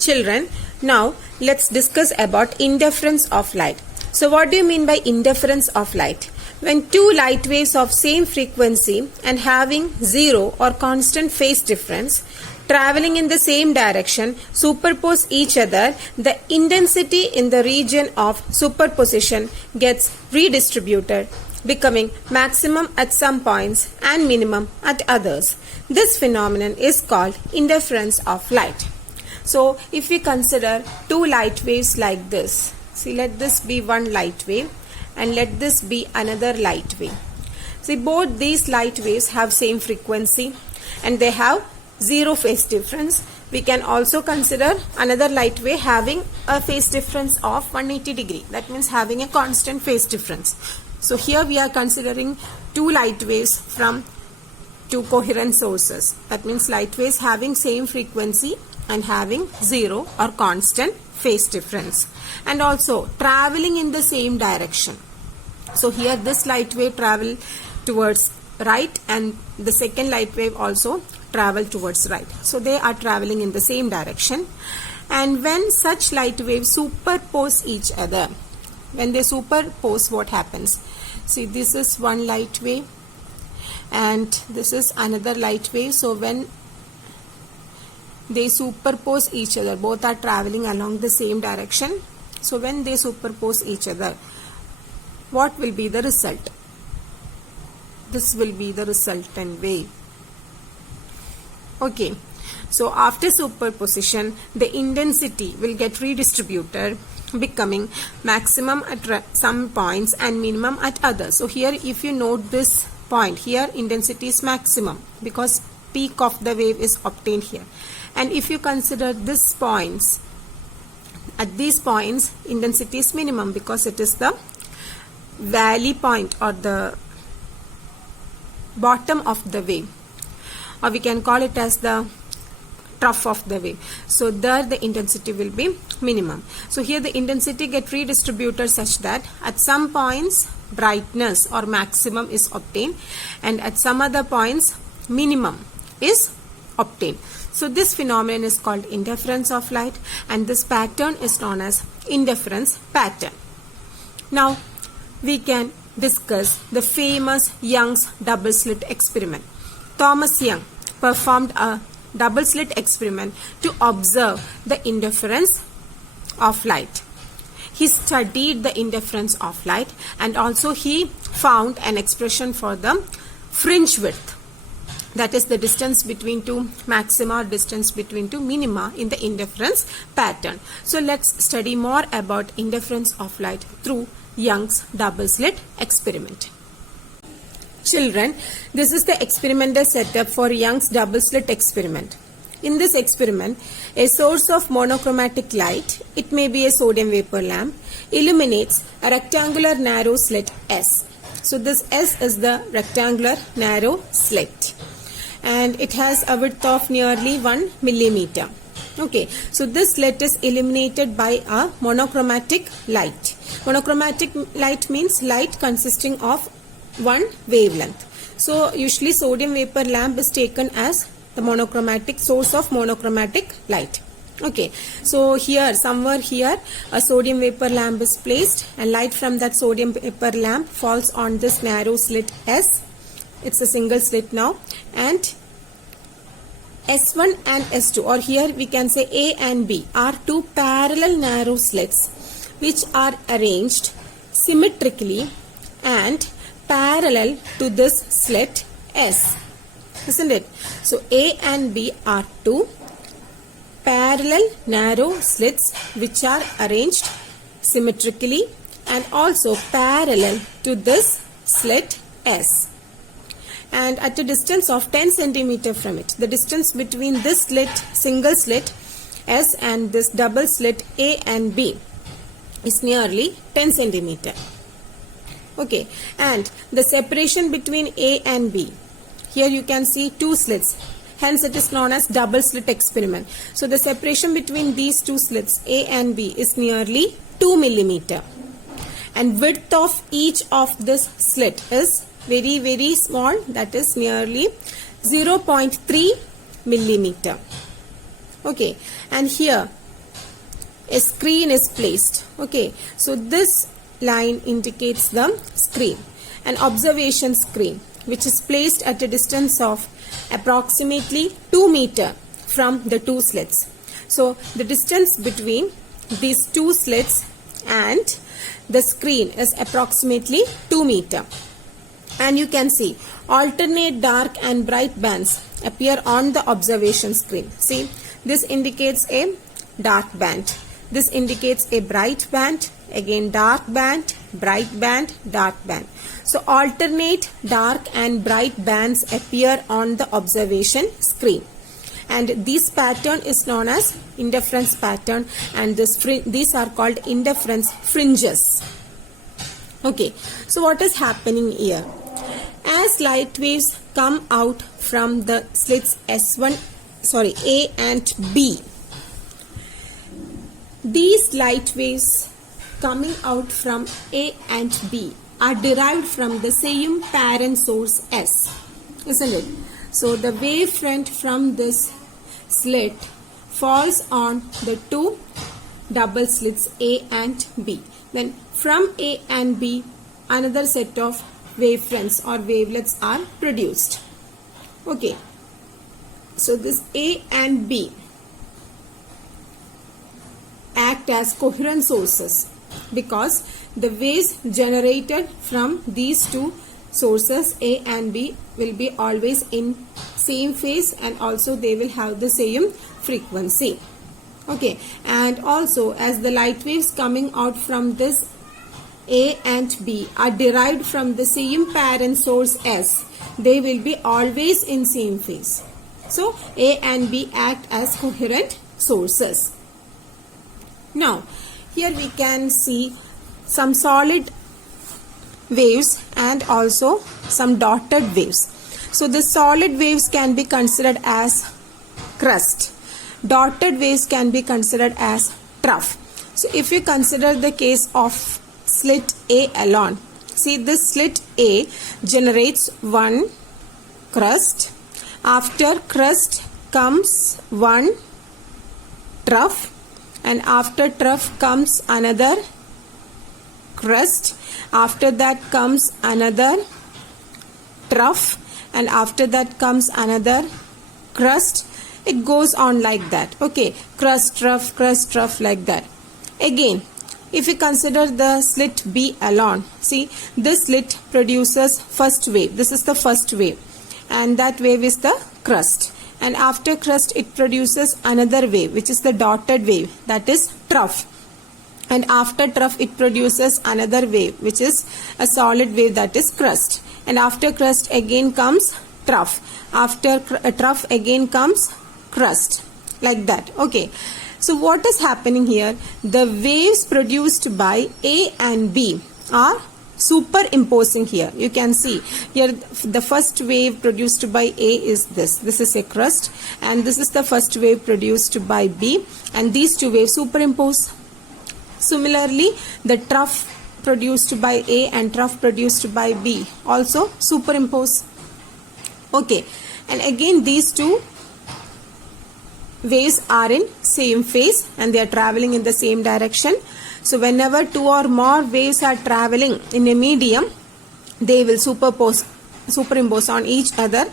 Children, now let's discuss about interference of light. So what do you mean by interference of light? When two light waves of same frequency and having zero or constant phase difference traveling in the same direction superpose each other, the intensity in the region of superposition gets redistributed, becoming maximum at some points and minimum at others. This phenomenon is called interference of light. So if we consider two light waves like this, see, let this be one light wave and let this be another light wave. See, both these light waves have same frequency and they have zero phase difference. We can also consider another light wave having a phase difference of 180 degree. That means having a constant phase difference. So here we are considering two light waves from two coherent sources. That means light waves having same frequency and having zero or constant phase difference, and also traveling in the same direction. So here this light wave travel towards right and the second light wave also travel towards right. So they are traveling in the same direction. And when such light waves superpose each other, when they superpose, what happens? See, this is one light wave and this is another light wave. So when they superpose each other, both are traveling along the same direction. So when they superpose each other, what will be the result? This will be the resultant wave. Okay, so after superposition, the intensity will get redistributed, becoming maximum at some points and minimum at others. So here if you note this point, here intensity is maximum because peak of the wave is obtained here. And if you consider these points, at these points intensity is minimum because it is the valley point or the bottom of the wave, or we can call it as the trough of the wave. So there the intensity will be minimum. So here the intensity get redistributed such that at some points brightness or maximum is obtained and at some other points minimum is obtained. So this phenomenon is called interference of light and this pattern is known as interference pattern. Now we can discuss the famous Young's double slit experiment. Thomas Young performed a double slit experiment to observe the interference of light. He studied the interference of light and also he found an expression for the fringe width. That is the distance between two maxima or distance between two minima in the interference pattern. So let's study more about interference of light through Young's double slit experiment. Children, this is the experimental setup for Young's double slit experiment. In this experiment, a source of monochromatic light, it may be a sodium vapor lamp, illuminates a rectangular narrow slit S. So this S is the rectangular narrow slit and it has a width of nearly 1 millimeter. Okay, so this slit is illuminated by a monochromatic light. Monochromatic light means light consisting of one wavelength. So usually sodium vapor lamp is taken as the monochromatic source of monochromatic light. Okay, so here somewhere here a sodium vapor lamp is placed and light from that sodium vapor lamp falls on this narrow slit S. It's a single slit now, and S1 and S2, or here we can say A and B, are two parallel narrow slits which are arranged symmetrically and parallel to this slit S, isn't it? So A and B are two parallel narrow slits which are arranged symmetrically and also parallel to this slit S, and at a distance of 10 centimeter from it. The distance between this slit, single slit S, and this double slit A and B is nearly 10 centimeter. Okay, and the separation between A and B, here you can see two slits, hence it is known as double slit experiment. So the separation between these two slits A and B is nearly 2 millimeter, and width of each of this slit is very small, that is nearly 0.3 millimeter. Okay, and here a screen is placed. Okay, so this line indicates the screen, an observation screen which is placed at a distance of approximately 2 meters from the two slits. So the distance between these two slits and the screen is approximately 2 meters. And you can see alternate dark and bright bands appear on the observation screen. See, this indicates a dark band. This indicates a bright band, again dark band, bright band, dark band. So alternate dark and bright bands appear on the observation screen. And this pattern is known as interference pattern, and these are called interference fringes. Okay, so what is happening here? As light waves come out from the slits A and B, these light waves coming out from A and B are derived from the same parent source S, isn't it? So the wavefront from this slit falls on the two double slits A and B. Then from A and B, another set of wavefronts or wavelets are produced. Okay, so this A and B act as coherent sources because the waves generated from these two sources A and B will be always in same phase, and also they will have the same frequency. Okay, and also as the light waves coming out from this A and B are derived from the same parent source S, they will be always in same phase. So A and B act as coherent sources. Now here we can see some solid waves and also some dotted waves. So the solid waves can be considered as crust. Dotted waves can be considered as trough. So if you consider the case of slit A alone, see this slit A generates one crust. After crust comes one trough, and after trough comes another crust. After that comes another trough, and after that comes another crust. It goes on like that. Okay, crust, trough, like that. Again, if you consider the slit B alone, see this slit produces first wave. This is the first wave, and that wave is the crust. And after crust it produces another wave, which is the dotted wave, that is trough. And after trough it produces another wave, which is a solid wave, that is crust. And after crust again comes trough. After trough again comes crust, like that. Okay, so what is happening here? The waves produced by A and B are superimposing here. You can see here the first wave produced by A is this. This is a crust, and this is the first wave produced by B, and these two waves superimpose. Similarly, the trough produced by A and trough produced by B also superimpose. Okay, and again these two waves are in same phase and they are traveling in the same direction. So whenever two or more waves are traveling in a medium, they will superimpose on each other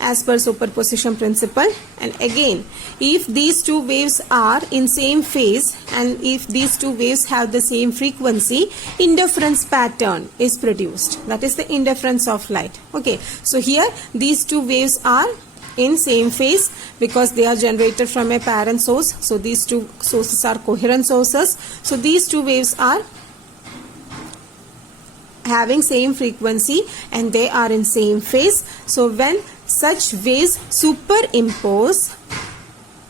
as per superposition principle. And again, if these two waves are in same phase and if these two waves have the same frequency, interference pattern is produced. That is the interference of light. Okay, so here these two waves are in same phase because they are generated from a parent source. So these two sources are coherent sources. So these two waves are having same frequency and they are in same phase. So when such waves superimpose,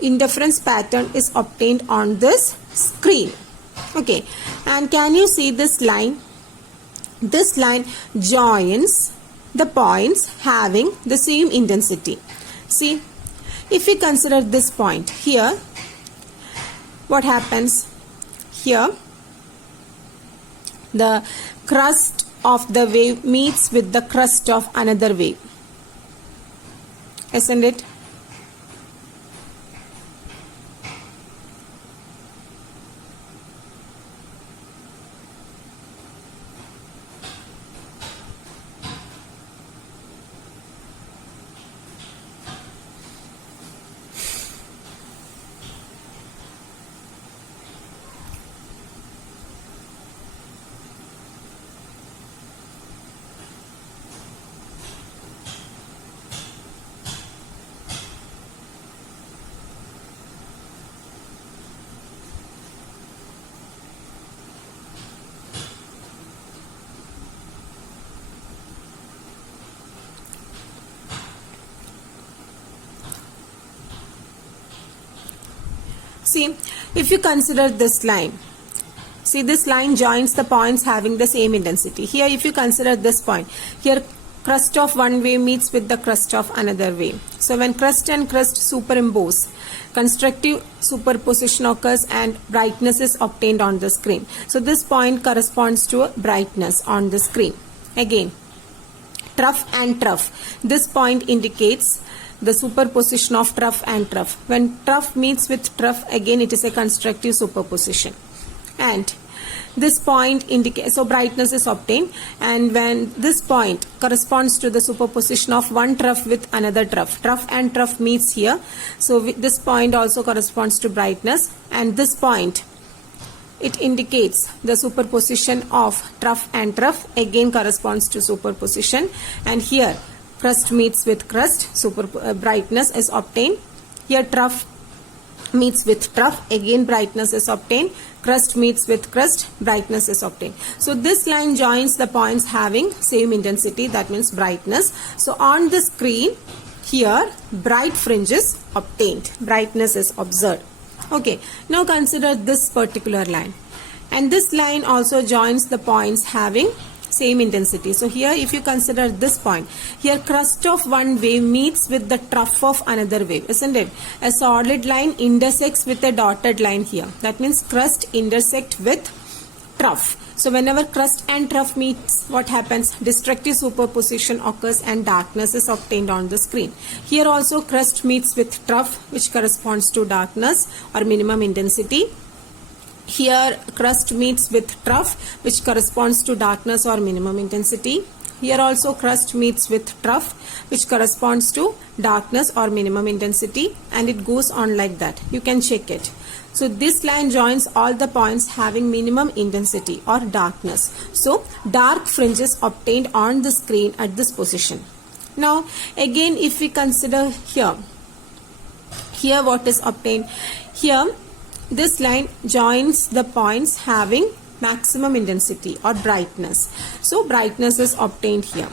interference pattern is obtained on this screen. Okay, and can you see this line? This line joins the points having the same intensity. See, if we consider this point here, what happens? Here, the crust of the wave meets with the crust of another wave. Isn't it? See, if you consider this line, see this line joins the points having the same intensity. Here if you consider this point, here crust of one wave meets with the crust of another wave. So when crust and crust superimpose, constructive superposition occurs and brightness is obtained on the screen. So this point corresponds to brightness on the screen. Again, trough and trough. This point indicates the superposition of trough and trough. When trough meets with trough, again it is a constructive superposition. And this point indicates, so brightness is obtained, and when this point corresponds to the superposition of one trough with another trough, trough and trough meets here, so this point also corresponds to brightness, and this point, it indicates the superposition of trough and trough, again corresponds to superposition, and here crust meets with crust, brightness is obtained. Here trough meets with trough, again brightness is obtained. Crust meets with crust, brightness is obtained. So this line joins the points having same intensity, that means brightness. So on the screen here, bright fringe is obtained, brightness is observed. Okay, now consider this particular line, and this line also joins the points having same intensity. So here if you consider this point, here crust of one wave meets with the trough of another wave, isn't it? A solid line intersects with a dotted line here. That means crust intersect with trough. So whenever crust and trough meets, what happens? Destructive superposition occurs and darkness is obtained on the screen. Here also crust meets with trough, which corresponds to darkness or minimum intensity. Here crust meets with trough, which corresponds to darkness or minimum intensity. Here also crust meets with trough, which corresponds to darkness or minimum intensity, and it goes on like that. You can check it. So this line joins all the points having minimum intensity or darkness. So dark fringes obtained on the screen at this position. Now again if we consider here what is obtained? Here this line joins the points having maximum intensity or brightness. So brightness is obtained here.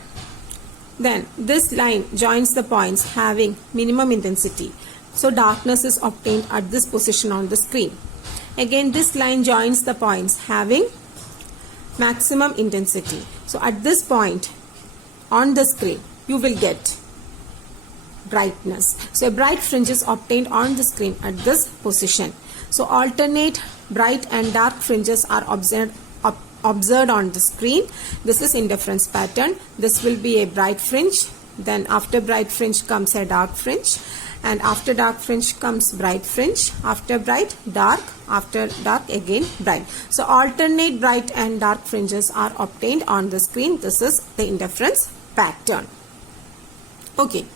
Then this line joins the points having minimum intensity. So darkness is obtained at this position on the screen. Again this line joins the points having maximum intensity. So at this point on the screen you will get brightness. So a bright fringe is obtained on the screen at this position. So alternate bright and dark fringes are observed on the screen. This is indifference pattern. This will be a bright fringe. Then after bright fringe comes a dark fringe. And after dark fringe comes bright fringe. After bright, dark. After dark, again bright. So alternate bright and dark fringes are obtained on the screen. This is the indifference pattern. Okay.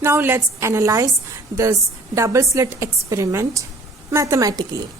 Now let's analyze this double slit experiment mathematically.